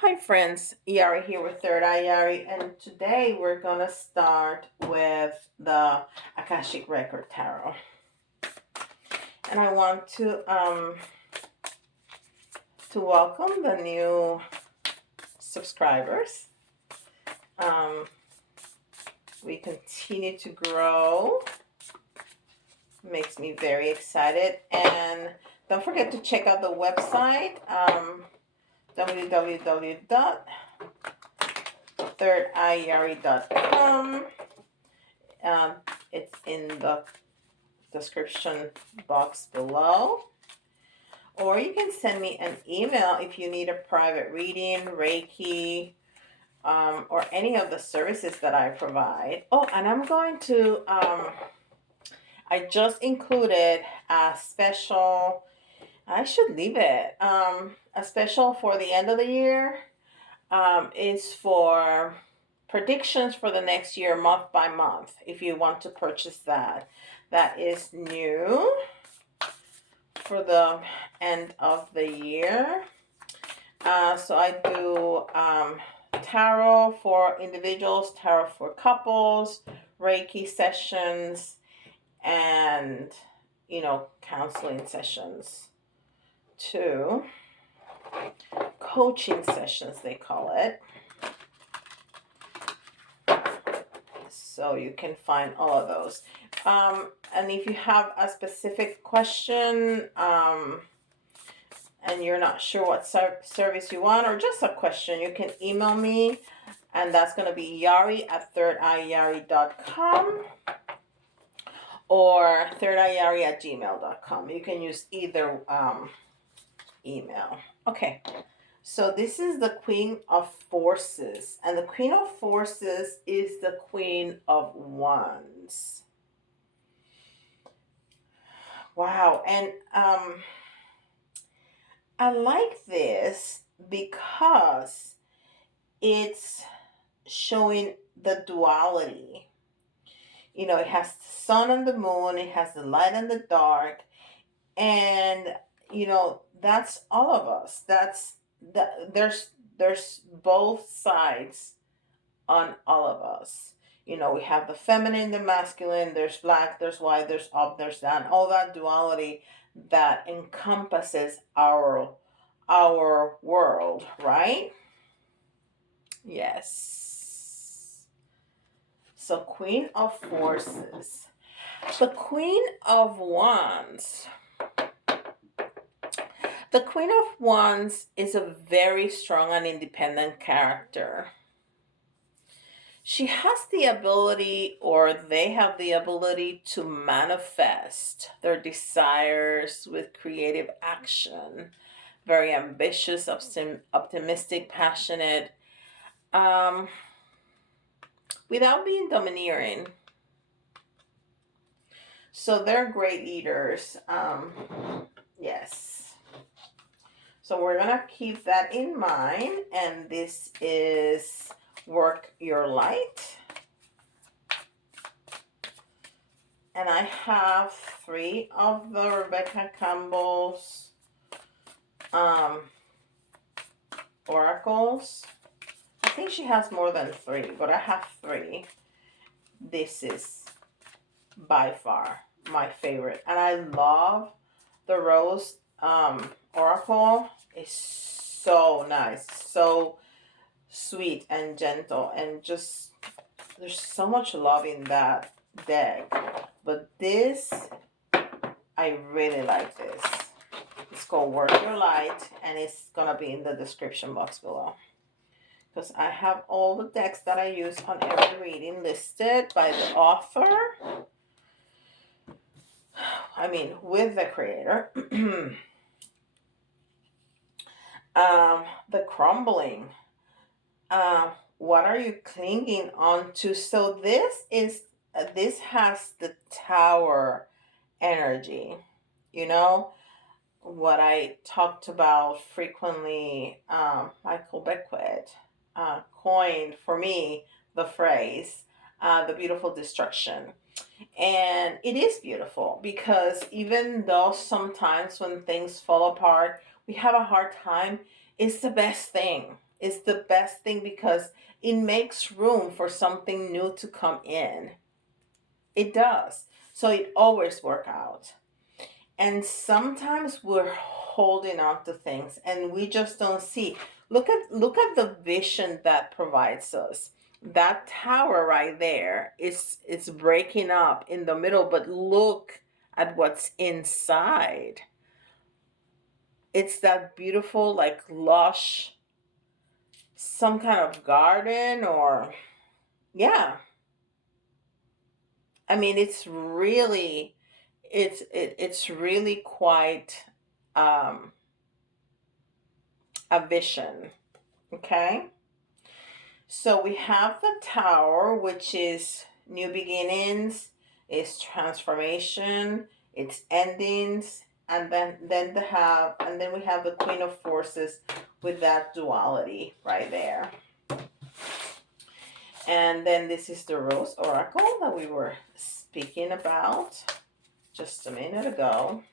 Hi friends, Yari here with Third Eye Yari, and today we're gonna start with the Akashic Record Tarot. And I want to welcome the new subscribers. We continue to grow. Makes me very excited. And don't forget to check out the website, www.thirdeyeyari.com. It's in the description box below. Or you can send me an email if you need a private reading, Reiki, or any of the services that I provide. Oh, and I'm going to, I just included a special, I should leave it, a special for the end of the year. Is for predictions for the next year, month by month, if you want to purchase that. That is new for the end of the year. So I do tarot for individuals, tarot for couples, Reiki sessions, and counseling sessions too. Coaching sessions, they call it. So you can find all of those. And if you have a specific question, and you're not sure what service you want, or just a question, you can email me, and that's going to be yari@thirdeyeyari.com or thirdeyeyari@gmail.com. You can use either email. Okay, so this is the Queen of Forces, and the Queen of Forces is the Queen of Wands. Wow, and I like this because it's showing the duality. It has the sun and the moon, it has the light and the dark, and that's all of us. There's both sides on all of us. We have the feminine, the masculine, there's black, there's white, there's up, there's down, all that duality that encompasses our world, right? Yes. So Queen of Forces. The Queen of Wands. The Queen of Wands is a very strong and independent character. She has the ability, or they have the ability, to manifest their desires with creative action. Very ambitious, optimistic, passionate, without being domineering. So they're great leaders. Yes. So we're going to keep that in mind. And this is Work Your Light. And I have 3 of the Rebecca Campbell's oracles. I think she has more than 3, but I have 3. This is by far my favorite. And I love the Rose oracle. It's so nice, so sweet and gentle, and just there's so much love in that deck. But this, I really like this. It's called Work Your Light, and it's gonna be in the description box below, because I have all the decks that I use on every reading listed by the author. I mean, with the creator. The crumbling. What are you clinging on to? So this has the Tower energy. What I talked about frequently. Michael Beckwith coined for me the phrase, the beautiful destruction. And it is beautiful, because even though sometimes when things fall apart, we have a hard time, it's the best thing. It's the best thing because it makes room for something new to come in. It does. So it always works out. And sometimes we're holding on to things and we just don't see. Look at the vision that provides us. That tower right there is it's breaking up in the middle, but look at what's inside. It's that beautiful, like lush, some kind of garden, or yeah. I mean, it's really quite um, a vision. Okay, so we have the tower, which is new beginnings, it's transformation, it's endings, and then we have the Queen of Forces with that duality right there. And then this is the Rose Oracle that we were speaking about just a minute ago.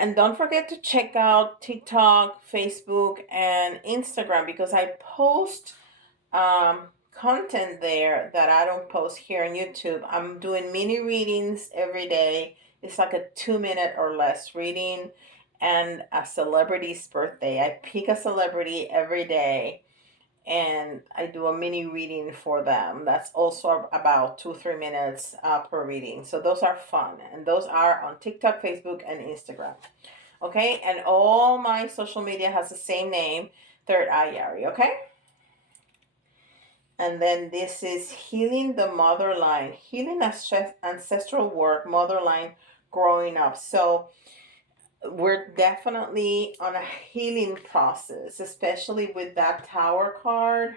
And don't forget to check out TikTok, Facebook, and Instagram because I post content there that I don't post here on YouTube. I'm doing mini readings every day. It's like a 2 minute or less reading and a celebrity's birthday. I pick a celebrity every day and I do a mini reading for them. That's also about 2-3 minutes per reading. So those are fun, and those are on TikTok, Facebook, and Instagram. Okay, and all my social media has the same name, Third Eye Yari. Okay, and then this is healing the mother line, healing ancestral work, mother line growing up. So we're definitely on a healing process, especially with that Tower card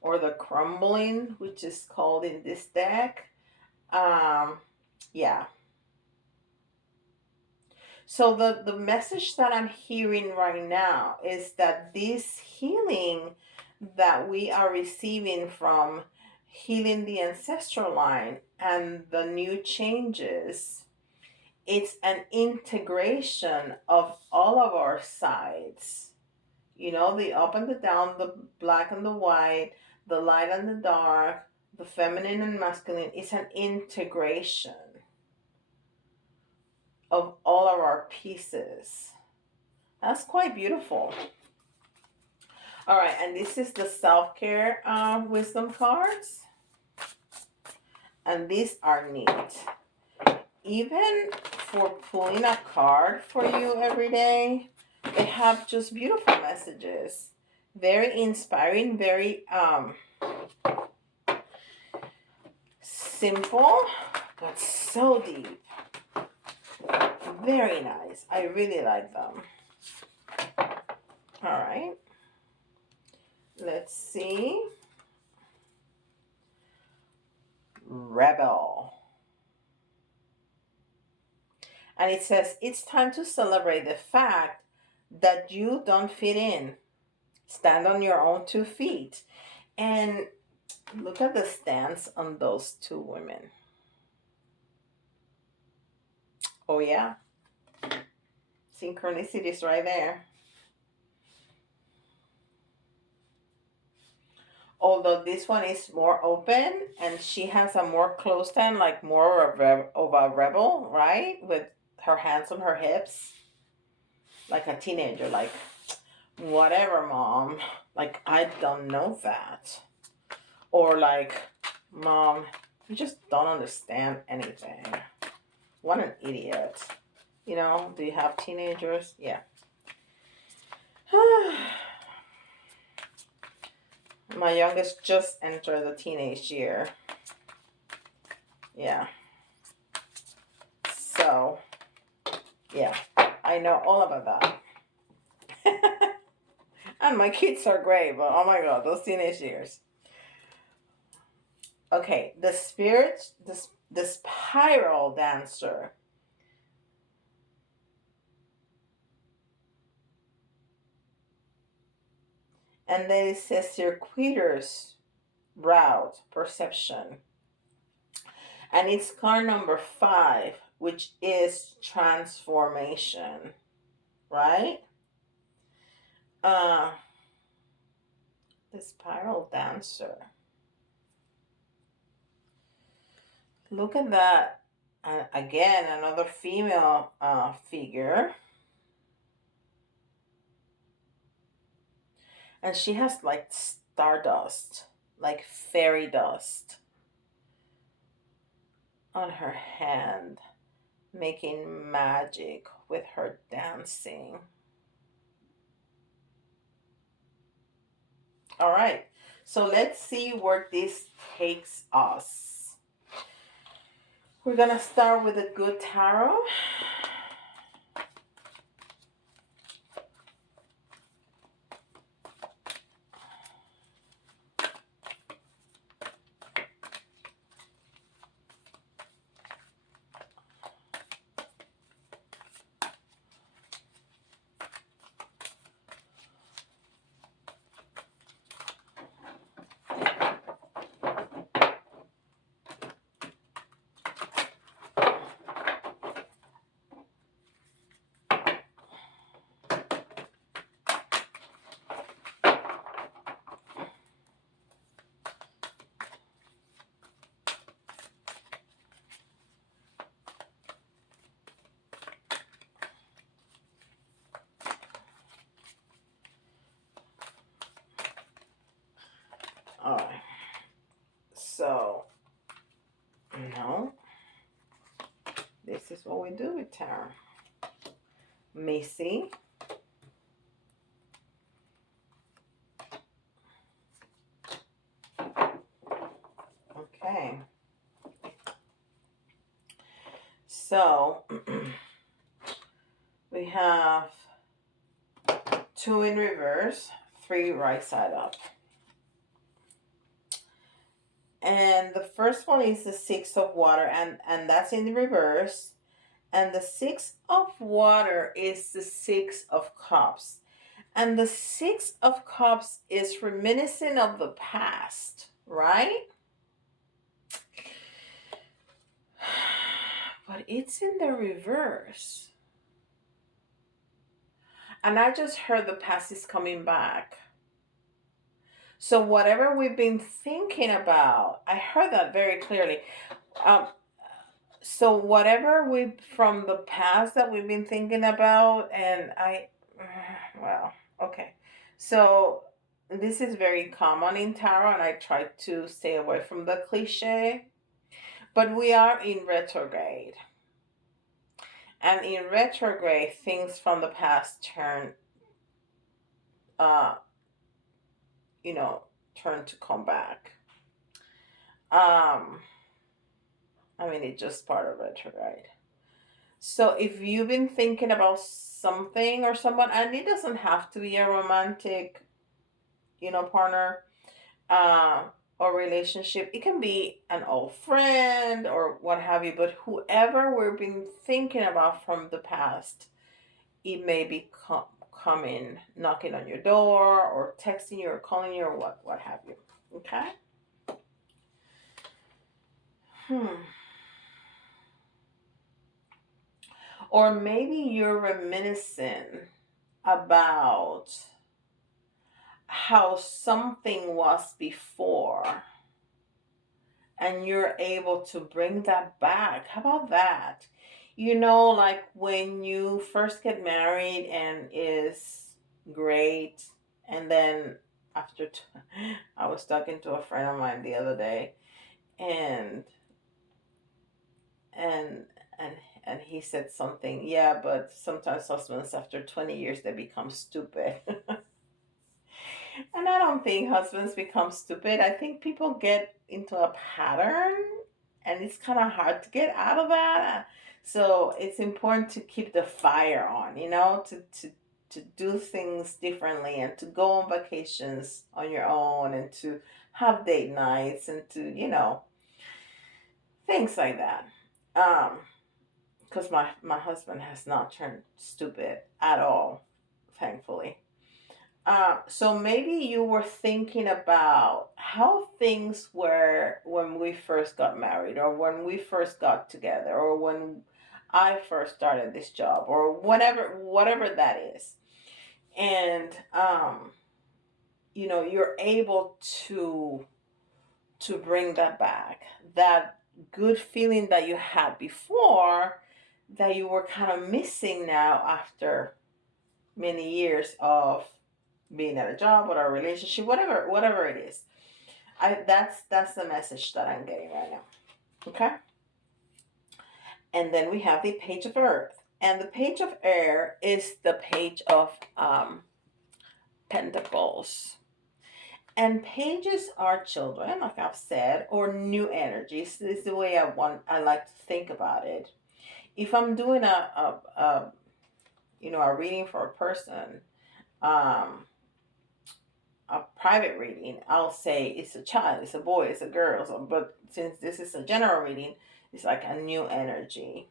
or the crumbling, which is called in this deck. Yeah. So the message that I'm hearing right now is that this healing that we are receiving from healing the ancestral line and the new changes, it's an integration of all of our sides. You know, the up and the down, the black and the white, the light and the dark, the feminine and masculine. It's an integration of all of our pieces. That's quite beautiful. All right, and this is the self-care wisdom cards. And these are neat. Even for pulling a card for you every day, they have just beautiful messages. Very inspiring, very simple, but so deep. Very nice. I really like them. All right. Let's see. Rebel. And it says, it's time to celebrate the fact that you don't fit in. Stand on your own 2 feet. And look at the stance on those 2 women. Oh, yeah. Synchronicities right there. Although this one is more open and she has a more closed stand, like more of a rebel, right? With her hands on her hips. Like a teenager, like, whatever, mom. Like, I don't know that. Or like, mom, you just don't understand anything. What an idiot. You know, do you have teenagers? Yeah. My youngest just entered the teenage year. Yeah. So, yeah, I know all about that. And my kids are great, but oh my god, those teenage years. Okay, the spirit, the spiral dancer. And then it says circuitous route perception. And it's card number 5, which is transformation, right? The spiral dancer. Look at that. Again, another female figure. And she has like stardust, like fairy dust on her hand, making magic with her dancing. All right, so let's see where this takes us. We're gonna start with a good tarot. All right. So, no. This is what we do with tarot. Missy. Okay. So, we have 2 in reverse, 3 right side up. And the first one is the 6 of water, and that's in the reverse. And the 6 of water is the 6 of cups. And the 6 of cups is reminiscent of the past, right? But it's in the reverse. And I just heard the past is coming back. So whatever we've been thinking about, I heard that very clearly. So whatever we from the past that we've been thinking about, and well, okay. So this is very common in tarot, and I try to stay away from the cliche. But we are in retrograde. And in retrograde, things from the past turn to come back. It's just part of retrograde. So if you've been thinking about something or someone, and it doesn't have to be a romantic, partner, or relationship. It can be an old friend or what have you, but whoever we've been thinking about from the past, it may be coming, knocking on your door, or texting you, or calling you, or what have you. Okay. Or maybe you're reminiscing about how something was before, and you're able to bring that back. How about that? Like when you first get married and is great, and then after I was talking to a friend of mine the other day, and and and he said something, yeah, but sometimes husbands after 20 years they become stupid. And I don't think husbands become stupid. I think people get into a pattern, and it's kind of hard to get out of that. So it's important to keep the fire on, to do things differently, and to go on vacations on your own, and to have date nights, and to, things like that. Because my husband has not turned stupid at all, thankfully. So maybe you were thinking about how things were when we first got married, or when we first got together, or when I first started this job, or whatever that is. And you're able to bring that back. That good feeling that you had before, that you were kind of missing now after many years of being at a job or a relationship, whatever it is. That's the message that I'm getting right now. Okay. And then we have the page of earth, and the page of air is the page of pentacles. And pages are children, like I've said, or new energies. This is the way I like to think about it. If I'm doing a reading for a person, um, a private reading, I'll say it's a child, it's a boy, it's a girl. So, but since this is a general reading, it's like a new energy.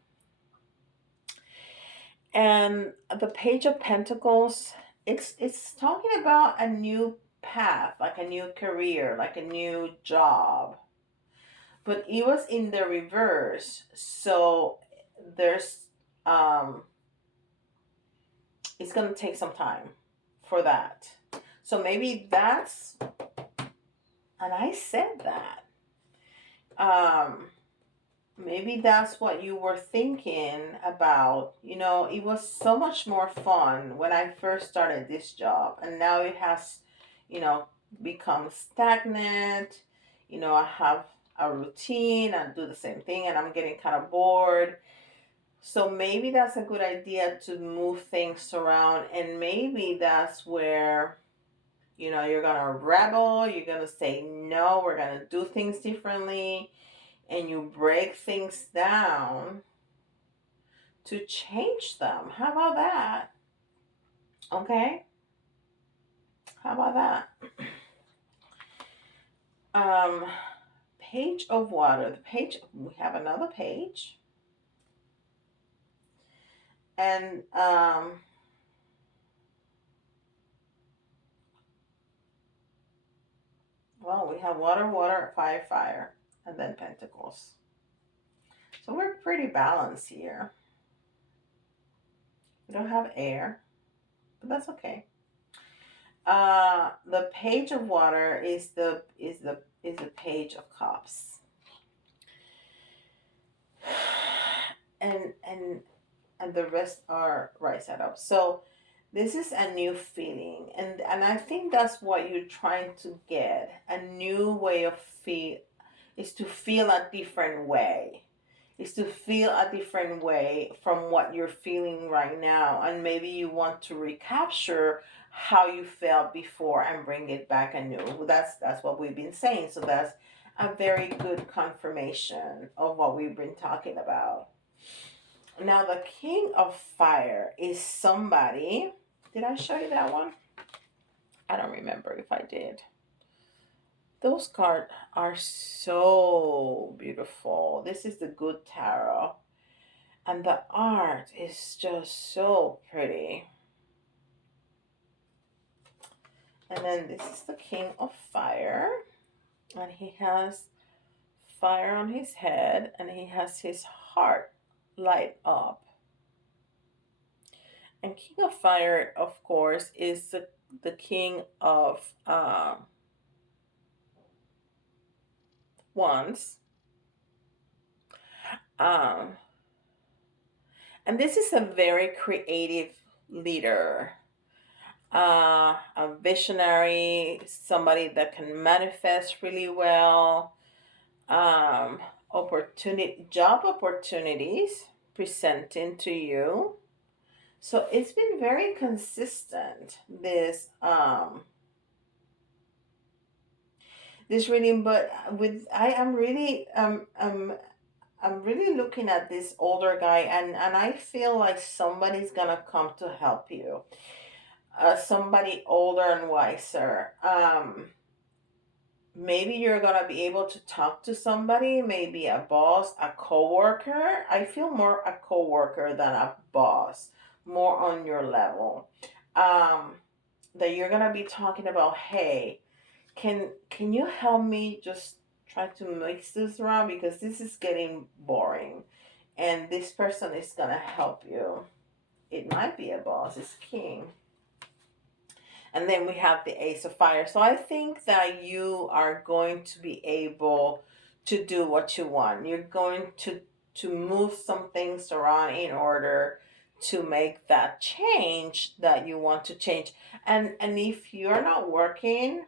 And the page of pentacles, it's talking about a new path, like a new career, like a new job. But it was in the reverse, so there's it's gonna take some time for that. So maybe that's, and I said that. Maybe that's what you were thinking about. It was so much more fun when I first started this job, and now it has, become stagnant. I have a routine, I do the same thing, and I'm getting kind of bored. So maybe that's a good idea to move things around, and maybe that's where you're gonna rebel, you're gonna say no, we're gonna do things differently, and you break things down to change them. How about that? Okay? How about that? Page of water. We have another page. And we have water, fire, and then pentacles. So we're pretty balanced here. We don't have air, but that's okay. The page of water is the page of cups. And the rest are right side up. So this is a new feeling, and I think that's what you're trying to get. A new way of feel is to feel a different way. Is to feel a different way from what you're feeling right now, and maybe you want to recapture how you felt before and bring it back anew. That's what we've been saying. So that's a very good confirmation of what we've been talking about. Now, the King of Fire is somebody. Did I show you that one? I don't remember if I did. Those cards are so beautiful. This is the Good Tarot. And the art is just so pretty. And then this is the King of Fire. And he has fire on his head. And he has his heart light up. And King of Fire, of course, is the king of wands. And this is a very creative leader, a visionary, somebody that can manifest really well, job opportunities presenting to you. So it's been very consistent, this reading. But I'm really looking at this older guy, and I feel like somebody's gonna come to help you. Somebody older and wiser. Maybe you're gonna be able to talk to somebody, maybe a boss, a coworker. I feel more a coworker than a boss, more on your level. that you're gonna be talking about, hey, can you help me just try to mix this around because this is getting boring, and this person is gonna help you. It might be a boss, it's king. And then we have the Ace of Fire. So I think that you are going to be able to do what you want. You're going to move some things around in order to make that change that you want to change. And if you're not working,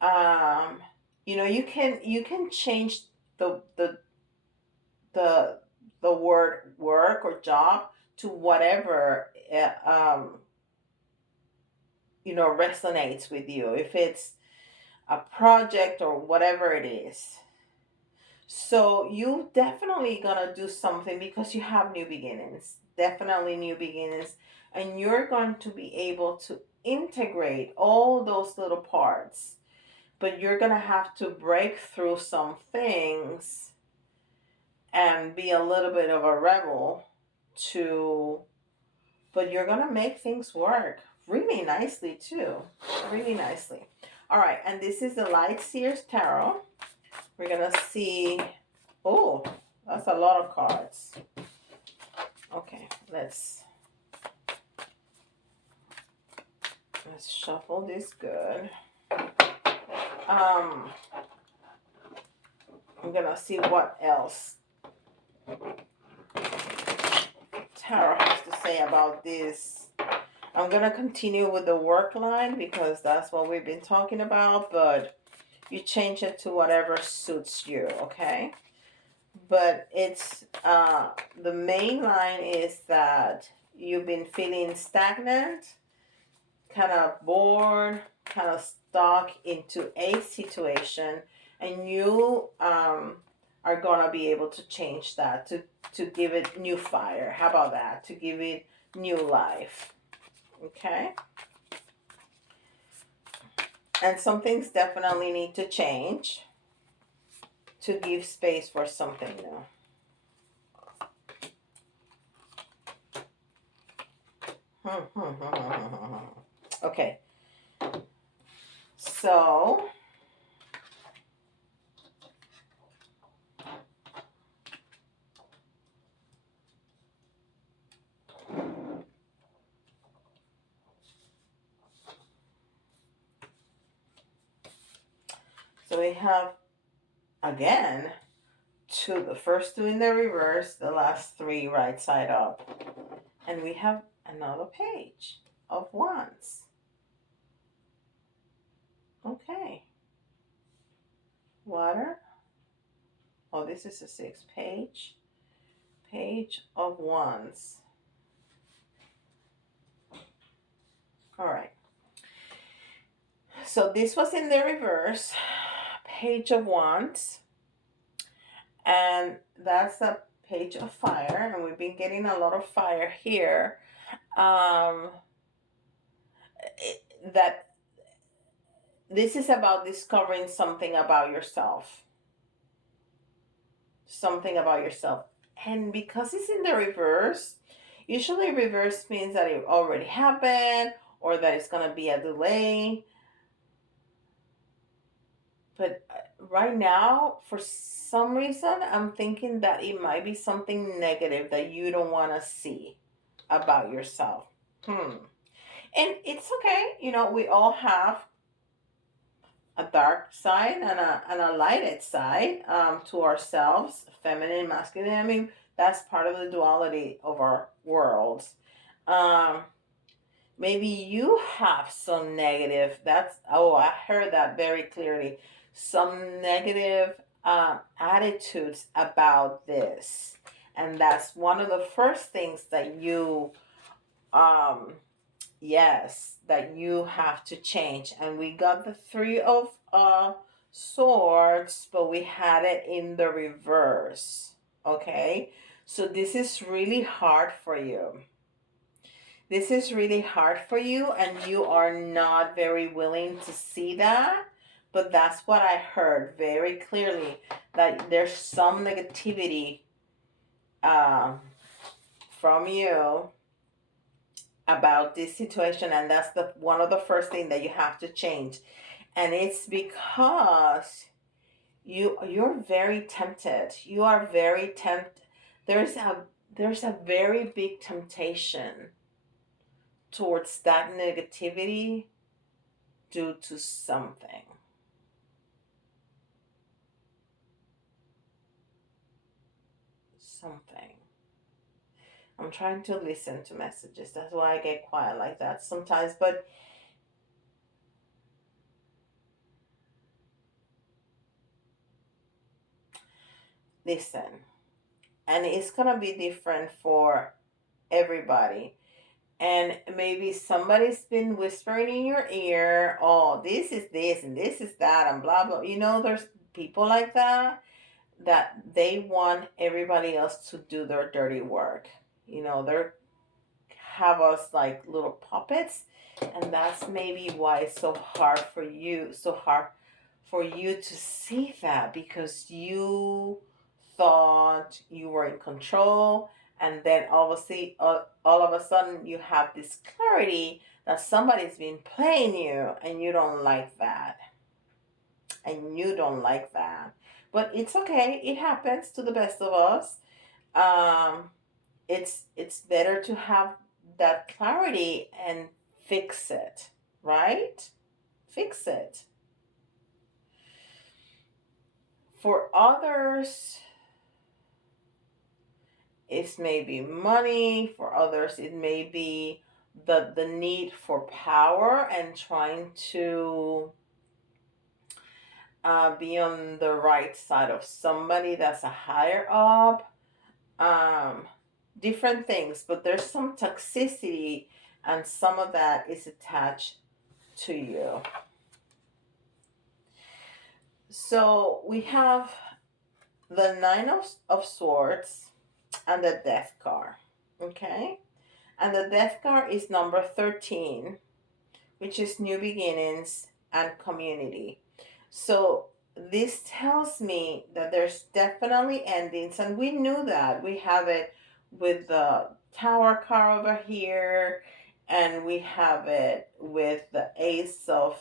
um, you can change the the the the word work or job to whatever resonates with you, if it's a project or whatever it is. So you definitely gonna do something because you have new beginnings, definitely new beginnings, and you're going to be able to integrate all those little parts, but you're gonna have to break through some things and be a little bit of a rebel to but you're gonna make things work really nicely too. Really nicely. All right, and this is the Light Seers Tarot. We're gonna see. Oh, that's a lot of cards. Okay, let's shuffle this good. I'm gonna see what else Tarot has to say about this. I'm gonna continue with the work line because that's what we've been talking about, but you change it to whatever suits you, okay? But it's the main line is that you've been feeling stagnant, kind of bored, kind of stuck into a situation, and you are gonna be able to change that to give it new fire. How about that? To give it new life. Okay? And some things definitely need to change to give space for something new. Okay. So we have again the first two in the reverse, the last three right side up, and we have another page of wands. Okay. Water. Oh, this is the sixth page. Page of wands. All right. So this was in the reverse. Page of wands. And that's the page of fire. And we've been getting a lot of fire here. That this is about discovering something about yourself. Something about yourself. And because it's in the reverse, usually reverse means that it already happened or that it's going to be a delay. But right now, for some reason, I'm thinking that it might be something negative that you don't want to see about yourself. And it's okay. We all have a dark side and a lighted side to ourselves, feminine, masculine. I mean, that's part of the duality of our worlds. Maybe you have some negative. I heard that very clearly. Some negative attitudes about this, and that's one of the first things that you that you have to change. And we got the three of swords, but we had it in the reverse. Okay, so this is really hard for you. This is really hard for you, and you are not very willing to see that. But that's what I heard very clearly, that there's some negativity from you about this situation, and that's the one of the first thing that you have to change. And it's because you're very tempted. You are very tempted. There's a very big temptation towards that negativity due to something. Something. I'm trying to listen to messages. That's why I get quiet like that sometimes. But listen, and it's gonna be different for everybody. And maybe somebody's been whispering in your ear, oh, this is this and this is that and blah blah. There's people like that they want everybody else to do their dirty work. They're have us like little puppets, and that's maybe why it's so hard for you to see that, because you thought you were in control, and then obviously all of a sudden you have this clarity that somebody's been playing you, and you don't like that, but it's okay. It happens to the best of us. um it's better to have that clarity and fix it, right? Fix it. For others, it may be money. For others, it may be the need for power and trying to be on the right side of somebody that's a higher up. um, Different things, but there's some toxicity, and some of that is attached to you. So we have the Nine of Swords and the Death card. Okay? And the Death card is number 13, which is new beginnings and community. So this tells me that there's definitely endings, and we knew that. We have it with the Tower card over here, and we have it with the Ace of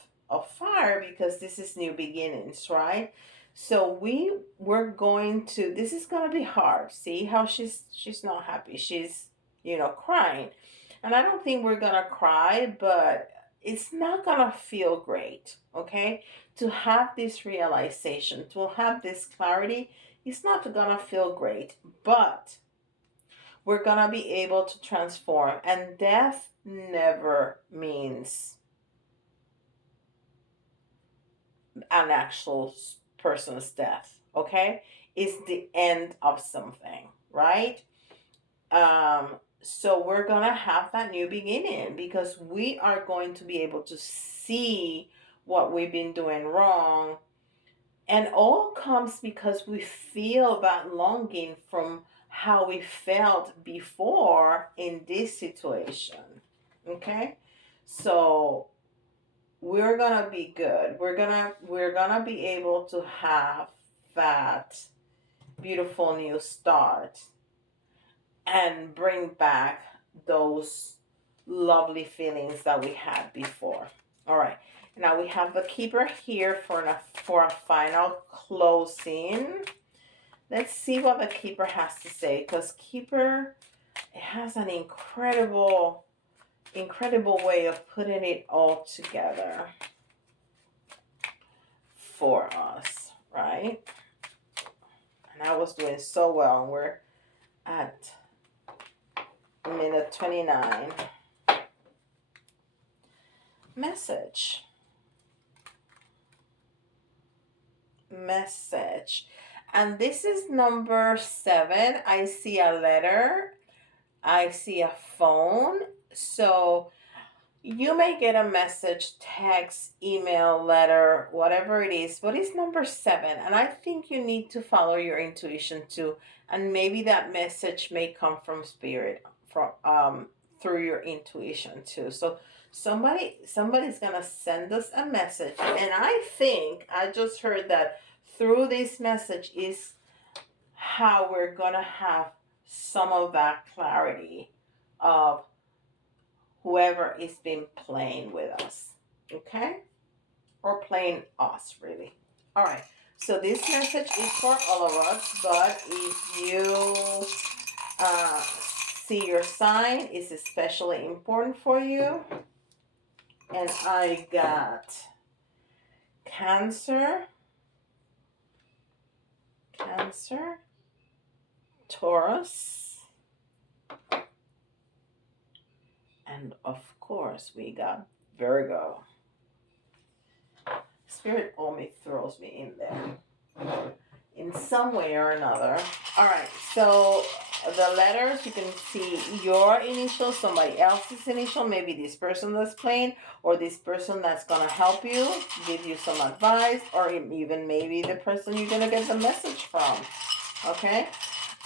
Fire, because this is new beginnings, right? So we're going to, this is going to be hard. See how she's not happy. She's, crying. And I don't think we're going to cry, but it's not going to feel great, okay? To have this realization, to have this clarity, it's not going to feel great, but we're going to be able to transform. And death never means an actual person's death, okay? It's the end of something, right? So we're gonna have that new beginning, because we are going to be able to see what we've been doing wrong, and all comes because we feel that longing from how we felt before in this situation. Okay? So we're gonna be good. We're gonna be able to have that beautiful new start and bring back those lovely feelings that we had before. All right. Now we have the Kipper here for a final closing. Let's see what the Kipper has to say, because Kipper, it has an incredible way of putting it all together for us, right? And I was doing so well, and we're at minute 29. Message. And this is number 7. I see a letter. I see a phone. So you may get a message, text, email, letter, whatever it is, but it's number 7. And I think you need to follow your intuition too. And maybe that message may come from spirit, from through your intuition too. So somebody's gonna send us a message, and I think I just heard that through this message is how we're gonna have some of that clarity of whoever is been playing with us. Okay? Or playing us, really. All right. So this message is for all of us, but if you see your sign is especially important for you. And I got Cancer, Taurus, and of course we got Virgo. Spirit always throws me in there in some way or another. All right, so the letters, you can see your initial, somebody else's initial, maybe this person that's playing, or this person that's gonna help you, give you some advice, or even maybe the person you're gonna get the message from. Okay?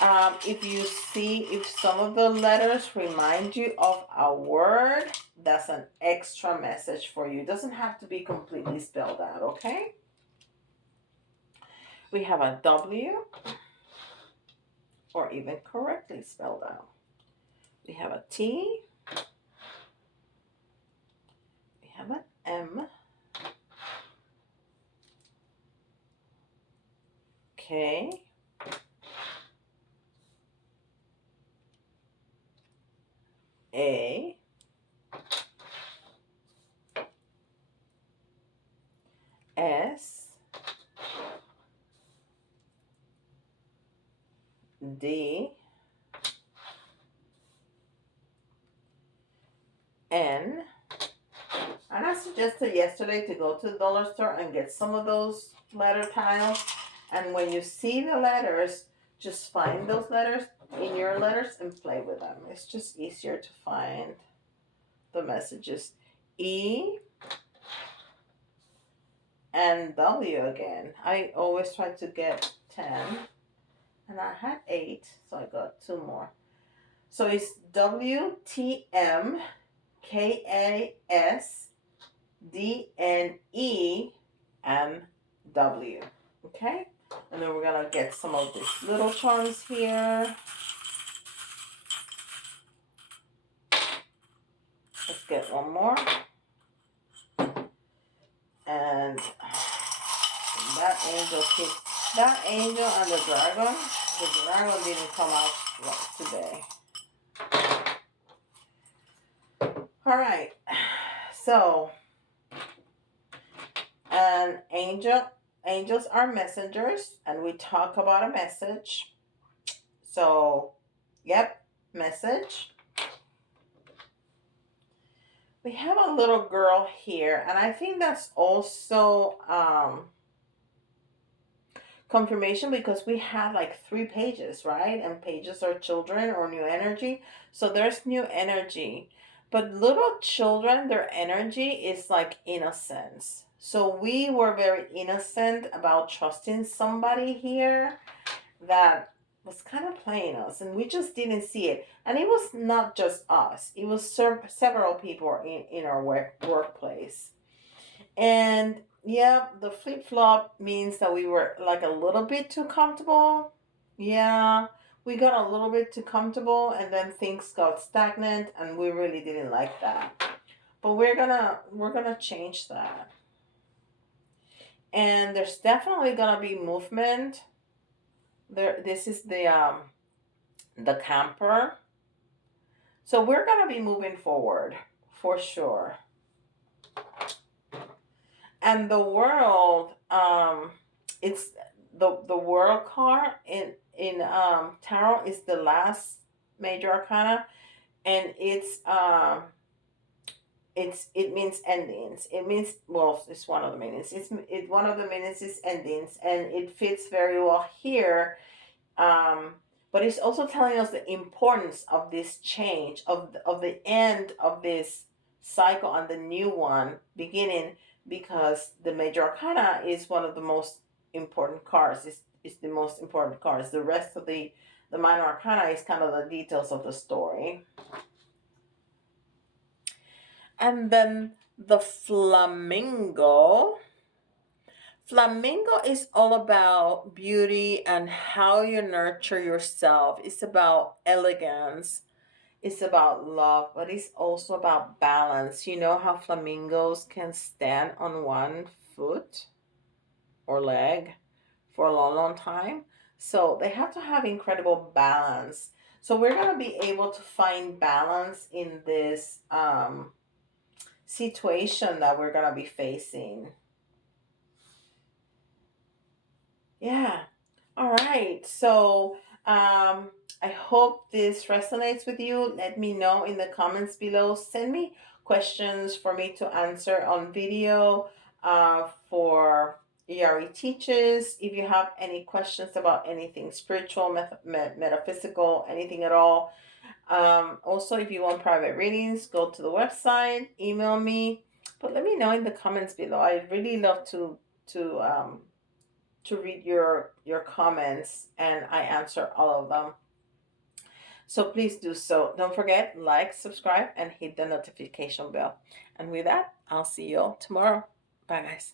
If some of the letters remind you of a word, that's an extra message for you. It doesn't have to be completely spelled out, okay? We have a W, or even correctly spelled out. We have a T. We have an M. K. A. S. D. N. And I suggested yesterday to go to the dollar store and get some of those letter tiles. And when you see the letters, just find those letters in your letters and play with them. It's just easier to find the messages. E and W again. I always try to get 10. And I had 8, so I got 2 more. So it's W, T, M, K, A, S, D, N, E, and W. Okay? And then we're going to get some of these little charms here. Let's get one more. And that angel and the dragon didn't come out today. All right. So, and angels are messengers, and we talk about a message. So, yep, message. We have a little girl here, and I think that's also confirmation, because we have like 3 pages, right? And pages are children or new energy. So there's new energy. But little children, their energy is like innocence. So we were very innocent about trusting somebody here that was kind of playing us, and we just didn't see it. And it was not just us, it was several people in our workplace. And yeah, the flip-flop means that we were like a little bit too comfortable. Yeah, we got a little bit too comfortable, and then things got stagnant, and we really didn't like that. But we're gonna change that. And there's definitely gonna be movement. This is the camper. So we're gonna be moving forward for sure. And the world, it's the world card in tarot is the last major arcana, and it means endings. It means, well, it's one of the meanings. One of the meanings is endings, and it fits very well here. But it's also telling us the importance of this change, of the end of this cycle and the new one beginning, because the major arcana is one of the most important cards. It's the most important cards. The rest of the minor arcana is kind of the details of the story. And then the flamingo. Flamingo is all about beauty and how you nurture yourself. It's about elegance. It's about love, but it's also about balance. You know how flamingos can stand on one foot or leg for a long, long time? So they have to have incredible balance. So we're going to be able to find balance in this situation that we're going to be facing. Yeah. All right. So I hope this resonates with you. Let me know in the comments below. Send me questions for me to answer on video for ERE teachers. If you have any questions about anything spiritual, metaphysical, anything at all. Also, if you want private readings, go to the website, email me. But let me know in the comments below. I'd really love to read your comments, and I answer all of them. So please do so. Don't forget, like, subscribe, and hit the notification bell. And with that, I'll see you all tomorrow. Bye, guys.